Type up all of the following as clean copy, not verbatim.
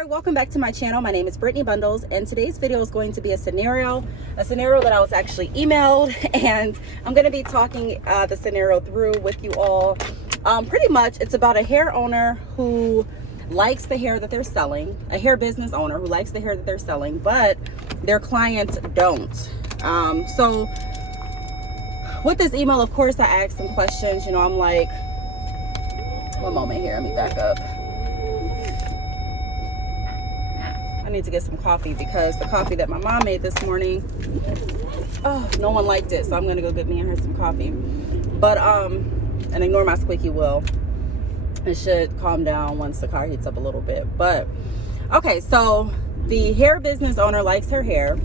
there, welcome back to my channel. My name is Brittney Bundles, and today's video is going to be a scenario that I was actually emailed, and I'm going to be talking the scenario through with you all. Pretty much it's about a hair owner who likes the hair that they're selling, a hair business owner who likes the hair that they're selling, but their clients don't. So with this email, of course, I asked some questions. You know, I'm like, one moment here, let me back up. I need to get some coffee because the coffee that my mom made this morning, oh, no one liked it, so I'm gonna go get me and her some coffee. But and ignore my squeaky wheel. It should calm down once the car heats up a little bit. But okay, so the hair business owner likes her hair.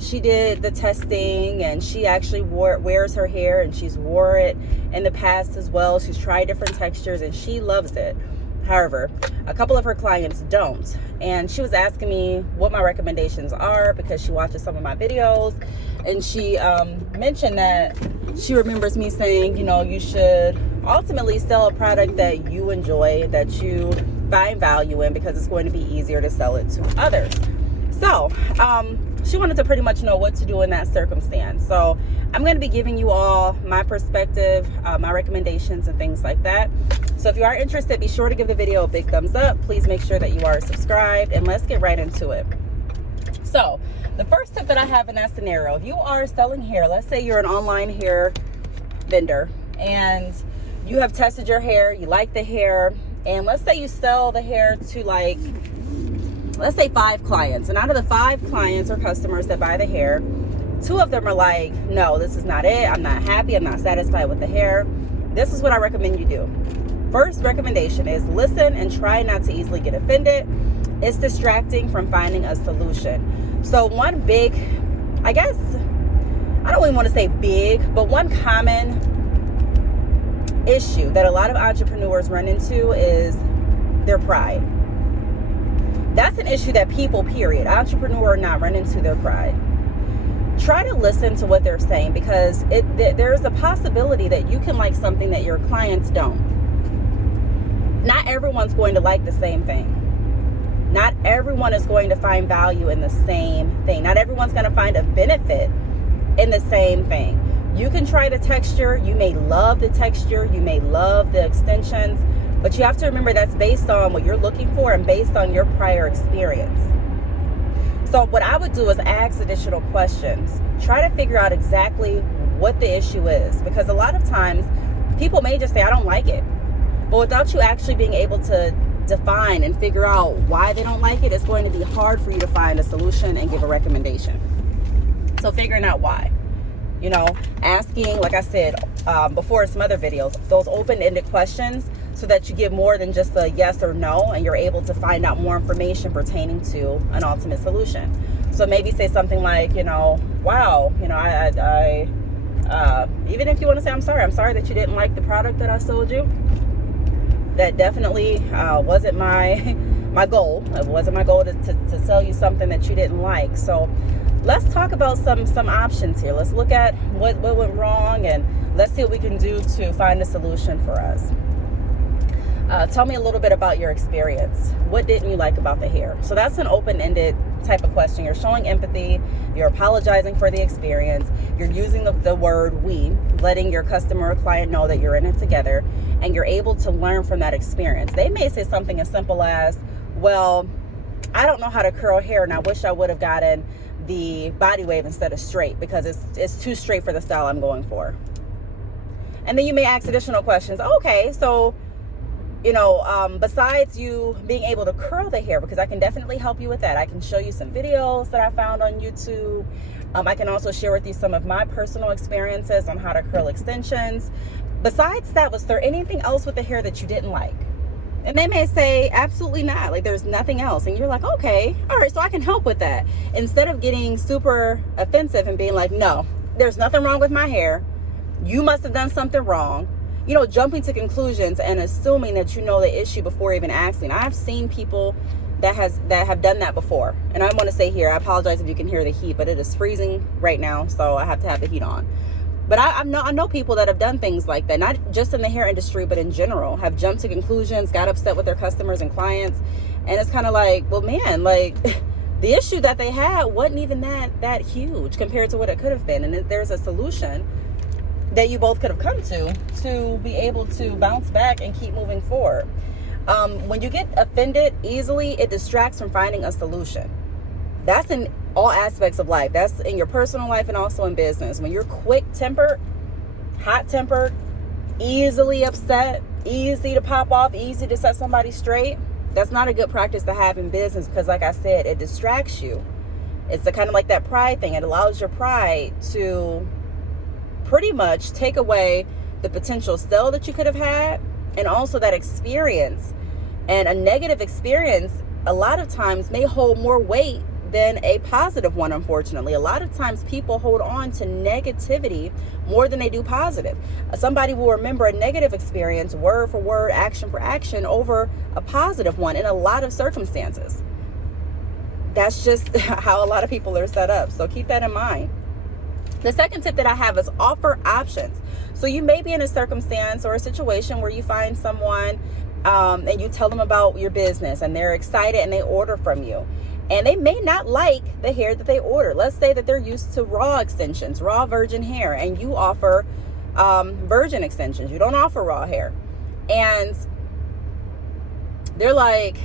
She did the testing, and she actually wears her hair, and she's wore it in the past as well. She's tried different textures and she loves it. However, a couple of her clients don't, and she was asking me what my recommendations are because she watches some of my videos, and she mentioned that she remembers me saying, you know, you should ultimately sell a product that you enjoy, that you find value in, because it's going to be easier to sell it to others. So she wanted to pretty much know what to do in that circumstance. So I'm going to be giving you all my perspective, my recommendations and things like that. So if you are interested, be sure to give the video a big thumbs up. Please make sure that you are subscribed, and let's get right into it. So the first tip that I have in that scenario, if you are selling hair, let's say you're an online hair vendor and you have tested your hair, you like the hair, and let's say you sell the hair to, like, let's say 5 clients, and out of the 5 clients or customers that buy the hair, 2 of them are like, no, this is not it. I'm not happy. I'm not satisfied with the hair. This is what I recommend you do. First recommendation is listen and try not to easily get offended. It's distracting from finding a solution. So one big, I guess, I don't even want to say big, but one common issue that a lot of entrepreneurs run into is their pride. That's an issue that people, period, entrepreneur or not, run into their pride. Try to listen to what they're saying, because there's a possibility that you can like something that your clients don't. Not everyone's going to like the same thing. Not everyone is going to find value in the same thing. Not everyone's going to find a benefit in the same thing. You can try the texture. You may love the texture. You may love the extensions. But you have to remember that's based on what you're looking for and based on your prior experience. So what I would do is ask additional questions. Try to figure out exactly what the issue is. Because a lot of times people may just say, I don't like it. But without you actually being able to define and figure out why they don't like it, it's going to be hard for you to find a solution and give a recommendation. So figuring out why. You know, asking, like I said before in some other videos, those open-ended questions, so that you get more than just a yes or no, and you're able to find out more information pertaining to an ultimate solution. So maybe say something like, you know, wow, you know, I even if you want to say, I'm sorry that you didn't like the product that I sold you. That definitely wasn't my goal. It wasn't my goal to sell you something that you didn't like. So let's talk about some options here. Let's look at what went wrong, and let's see what we can do to find a solution for us. Tell me a little bit about your experience. What didn't you like about the hair? So that's an open-ended type of question. You're showing empathy. You're apologizing for the experience. You're using the word we, letting your customer or client know that you're in it together, and you're able to learn from that experience. They may say something as simple as, well, I don't know how to curl hair, and I wish I would have gotten the body wave instead of straight because it's too straight for the style I'm going for. And then you may ask additional questions. Okay, so, you know, besides you being able to curl the hair, because I can definitely help you with that. I can show you some videos that I found on YouTube. I can also share with you some of my personal experiences on how to curl extensions. Besides that, was there anything else with the hair that you didn't like? And they may say, absolutely not. Like, there's nothing else. And you're like, okay, all right, so I can help with that. Instead of getting super offensive and being like, no, there's nothing wrong with my hair. You must have done something wrong. You know, jumping to conclusions and assuming that you know the issue before even asking. I've seen people that have done that before. And I want to say here, I apologize if you can hear the heat, but it is freezing right now, so I have to have the heat on. But I know people that have done things like that, not just in the hair industry, but in general, have jumped to conclusions, got upset with their customers and clients. And it's kind of like, well, man, like the issue that they had wasn't even that huge compared to what it could have been. And there's a solution that you both could have come to be able to bounce back and keep moving forward. When you get offended easily, it distracts from finding a solution. That's in all aspects of life. That's in your personal life and also in business. When you're quick-tempered, hot-tempered, easily upset, easy to pop off, easy to set somebody straight, that's not a good practice to have in business because, like I said, it distracts you. It's the kind of like that pride thing. It allows your pride to pretty much take away the potential sale that you could have had and also that experience. And a negative experience a lot of times may hold more weight than a positive one, unfortunately. A lot of times people hold on to negativity more than they do positive. Somebody will remember a negative experience word for word, action for action over a positive one in a lot of circumstances. That's just how a lot of people are set up. So keep that in mind. The second tip that I have is offer options. So you may be in a circumstance or a situation where you find someone and you tell them about your business and they're excited and they order from you. And they may not like the hair that they order. Let's say that they're used to raw extensions, raw virgin hair, and you offer virgin extensions. You don't offer raw hair. And they're like,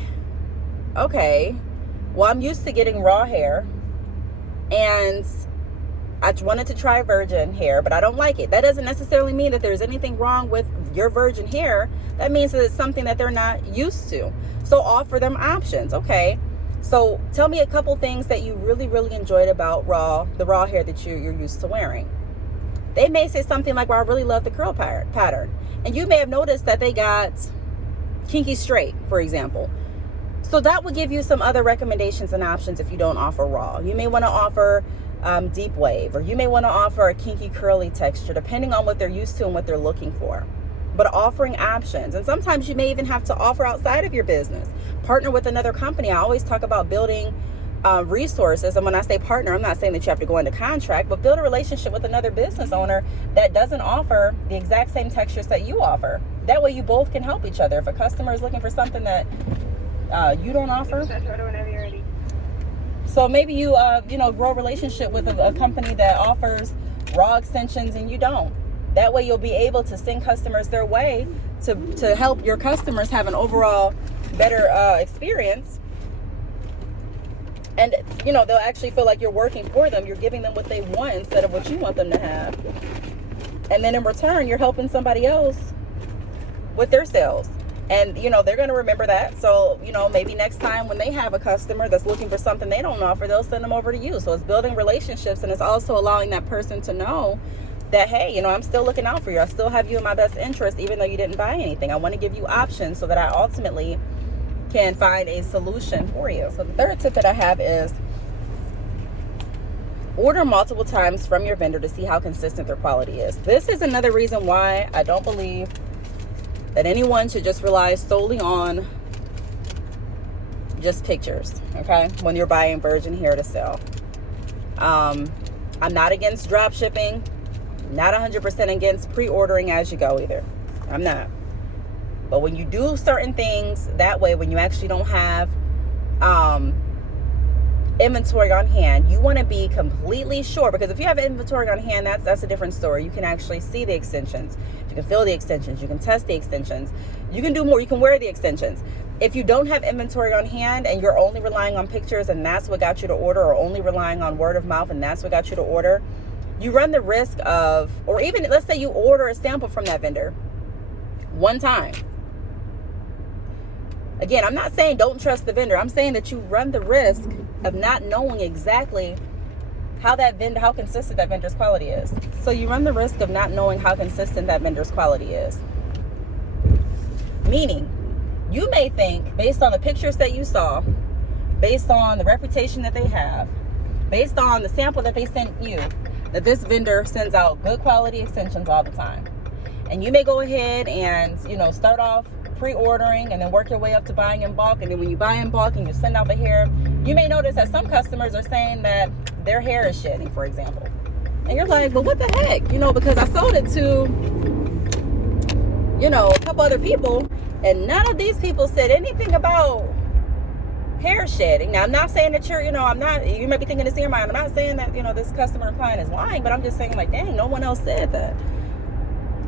okay, well, I'm used to getting raw hair and I wanted to try virgin hair, but I don't like it. That doesn't necessarily mean that there's anything wrong with your virgin hair. That means that it's something that they're not used to. So offer them options. Okay. So tell me a couple things that you really, really enjoyed about the raw hair that you're used to wearing. They may say something like, well, I really love the curl pattern. And you may have noticed that they got kinky straight, for example. So that would give you some other recommendations and options if you don't offer raw. You may want to offer deep wave, or you may want to offer a kinky curly texture, depending on what they're used to and what they're looking for. But offering options. And sometimes you may even have to offer outside of your business. Partner with another company. I always talk about building resources. And when I say partner, I'm not saying that you have to go into contract, but build a relationship with another business owner that doesn't offer the exact same textures that you offer. That way you both can help each other. If a customer is looking for something that you don't offer. So maybe you grow a relationship with a company that offers raw extensions and you don't. That way you'll be able to send customers their way to help your customers have an overall better experience. And, they'll actually feel like you're working for them. You're giving them what they want instead of what you want them to have. And then in return, you're helping somebody else with their sales. And, they're going to remember that. So, maybe next time when they have a customer that's looking for something they don't offer, they'll send them over to you. So it's building relationships, and it's also allowing that person to know that, hey, I'm still looking out for you. I still have you in my best interest, even though you didn't buy anything. I want to give you options so that I ultimately can find a solution for you. So the third tip that I have is order multiple times from your vendor to see how consistent their quality is. This is another reason why I don't believe that anyone should just rely solely on just pictures, okay, when you're buying virgin hair to sell. I'm not against drop shipping. Not 100% against pre-ordering as you go either. I'm not. But when you do certain things that way, when you actually don't have inventory on hand, you want to be completely sure, because if you have inventory on hand, that's a different story. You can actually see the extensions. You can feel the extensions. You can test the extensions. You can do more. You can wear the extensions. If you don't have inventory on hand and you're only relying on pictures and that's what got you to order, or only relying on word of mouth and that's what got you to order, you run the risk of, or even let's say you order a sample from that vendor one time. Again, I'm not saying don't trust the vendor. I'm saying that you run the risk of not knowing exactly how consistent that vendor's quality is. So you run the risk of not knowing how consistent that vendor's quality is. Meaning, you may think, based on the pictures that you saw, based on the reputation that they have, based on the sample that they sent you, that this vendor sends out good quality extensions all the time. And you may go ahead and, start off pre-ordering and then work your way up to buying in bulk. And then when you buy in bulk and you send out the hair, you may notice that some customers are saying that their hair is shedding, for example. And you're like, well, what the heck? Because I sold it to, a couple other people, and none of these people said anything about hair shedding. Now, I'm not saying that you might be thinking this in your mind. I'm not saying that, this customer or client is lying, but I'm just saying, like, dang, no one else said that.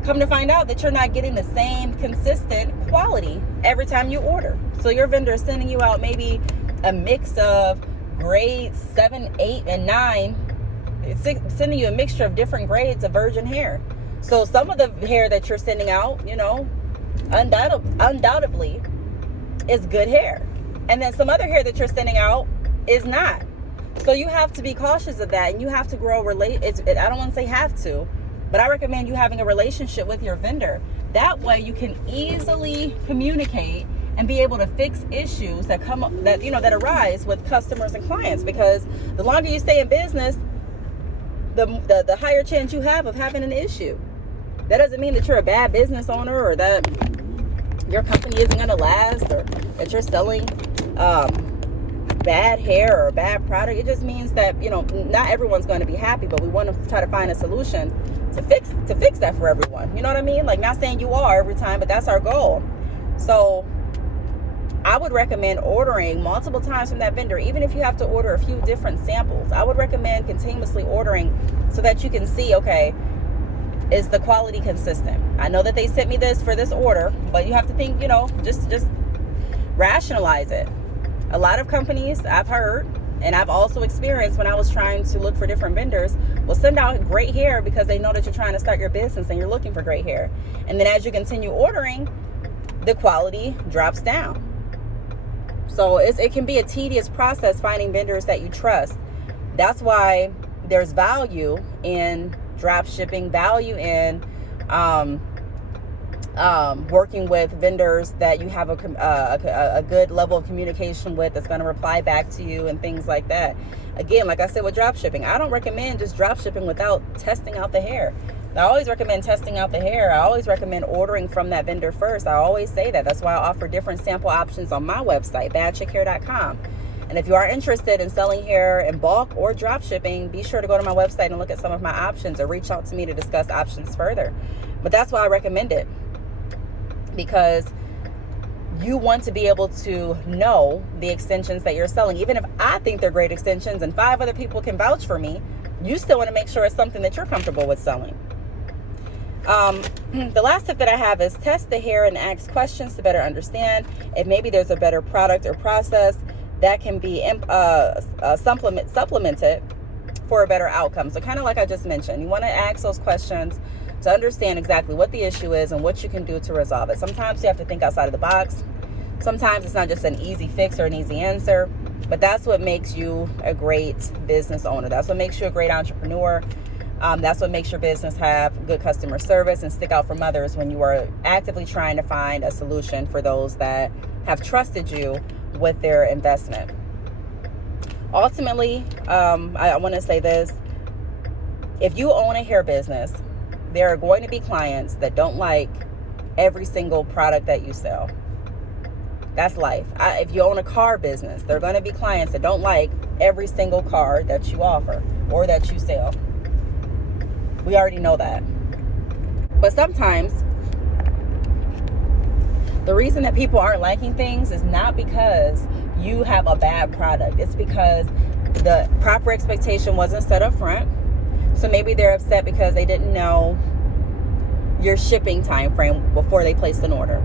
Come to find out that you're not getting the same consistent quality every time you order. So your vendor is sending you out maybe a mix of grades 7, 8, and 9. It's sending you a mixture of different grades of virgin hair. So some of the hair that you're sending out, undoubtedly is good hair. And then some other hair that you're sending out is not. So you have to be cautious of that, and you have to grow I don't want to say have to, but I recommend you having a relationship with your vendor. That way you can easily communicate and be able to fix issues that come up, that arise with customers and clients. Because the longer you stay in business, the higher chance you have of having an issue. That doesn't mean that you're a bad business owner, or that your company isn't going to last, or that you're selling bad hair or a bad product. It just means that, not everyone's going to be happy, but we want to try to find a solution to fix that for everyone. You know what I mean? Like, not saying you are every time, but that's our goal. So I would recommend ordering multiple times from that vendor, even if you have to order a few different samples. I would recommend continuously ordering so that you can see, okay, is the quality consistent? I know that they sent me this for this order, but you have to think, just rationalize it. A lot of companies, I've heard, and I've also experienced when I was trying to look for different vendors, will send out great hair because they know that you're trying to start your business and you're looking for great hair. And then as you continue ordering, the quality drops down. So it can be a tedious process finding vendors that you trust. That's why there's value in drop shipping, value in working with vendors that you have a good level of communication with, that's going to reply back to you and things like that. Again, like I said with drop shipping, I don't recommend just drop shipping without testing out the hair. I always recommend testing out the hair. I always recommend ordering from that vendor first. I always say that. That's why I offer different sample options on my website, badchickhair.com. And if you are interested in selling hair in bulk or drop shipping, be sure to go to my website and look at some of my options, or reach out to me to discuss options further. But that's why I recommend it, because you want to be able to know the extensions that you're selling. Even if I think they're great extensions and 5 other people can vouch for me, you still want to make sure it's something that you're comfortable with selling. The last tip that I have is test the hair and ask questions to better understand if maybe there's a better product or process that can be supplemented for a better outcome. So kind of like I just mentioned, you want to ask those questions to understand exactly what the issue is and what you can do to resolve it. Sometimes you have to think outside of the box. Sometimes it's not just an easy fix or an easy answer, but that's what makes you a great business owner. That's what makes you a great entrepreneur. That's what makes your business have good customer service and stick out from others when you are actively trying to find a solution for those that have trusted you with their investment. Ultimately, I want to say this. If you own a hair business, there are going to be clients that don't like every single product that you sell. That's life. If you own a car business, there are going to be clients that don't like every single car that you offer or that you sell. We already know that. But sometimes the reason that people aren't liking things is not because you have a bad product. It's because the proper expectation wasn't set up front. So maybe they're upset because they didn't know your shipping time frame before they placed an order.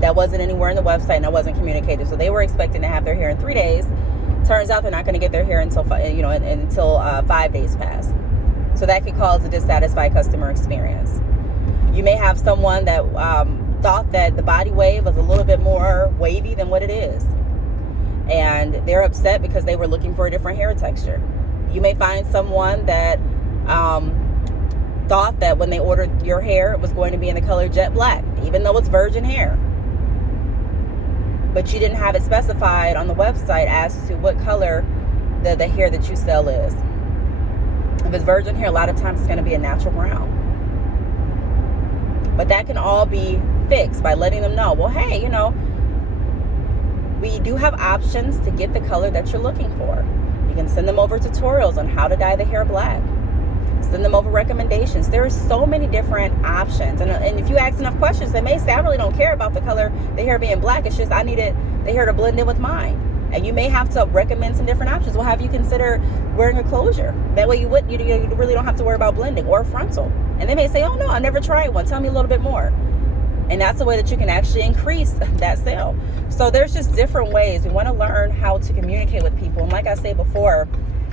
That wasn't anywhere in the website, and that wasn't communicated. So they were expecting to have their hair in 3 days. Turns out they're not going to get their hair until 5 days pass. So that could cause a dissatisfied customer experience. You may have someone that thought that the body wave was a little bit more wavy than what it is, and they're upset because they were looking for a different hair texture. You may find someone that thought that when they ordered your hair, it was going to be in the color jet black, even though it's virgin hair. But you didn't have it specified on the website as to what color the hair that you sell is. If it's virgin hair, a lot of times it's going to be a natural brown. But that can all be fixed by letting them know, well, hey, we do have options to get the color that you're looking for. You can send them over tutorials on how to dye the hair black. Send them over recommendations. There are so many different options. And if you ask enough questions, they may say, I really don't care about the color, the hair being black. It's just I needed the hair to blend in with mine. And you may have to recommend some different options. Well, have you considered wearing a closure? That way you really don't have to worry about blending, or a frontal. And they may say, oh no, I never tried one. Tell me a little bit more. And that's the way that you can actually increase that sale. So there's just different ways. We want to learn how to communicate with people. And like I said before,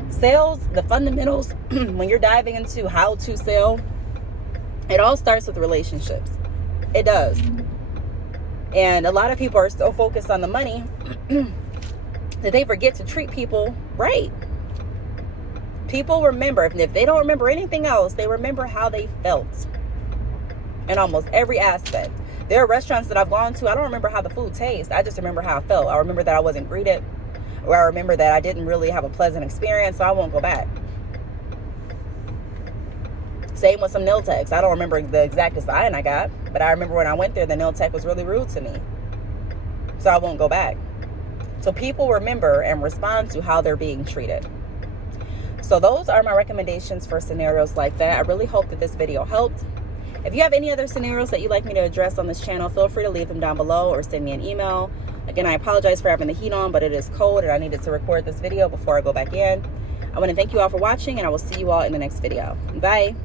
sales, the fundamentals, when you're diving into how to sell, it all starts with relationships. It does. And a lot of people are so focused on the money that they forget to treat people right. People remember, if they don't remember anything else, they remember how they felt in almost every aspect. There are restaurants that I've gone to, I don't remember how the food tastes. I just remember how I felt. I remember that I wasn't greeted, or I remember that I didn't really have a pleasant experience, so I won't go back. Same with some nail techs. I don't remember the exact design I got, but I remember when I went there, the nail tech was really rude to me, so I won't go back. So people remember and respond to how they're being treated. So those are my recommendations for scenarios like that. I really hope that this video helped. If you have any other scenarios that you'd like me to address on this channel, feel free to leave them down below or send me an email. Again, I apologize for having the heat on, but it is cold and I needed to record this video before I go back in. I want to thank you all for watching, and I will see you all in the next video. Bye.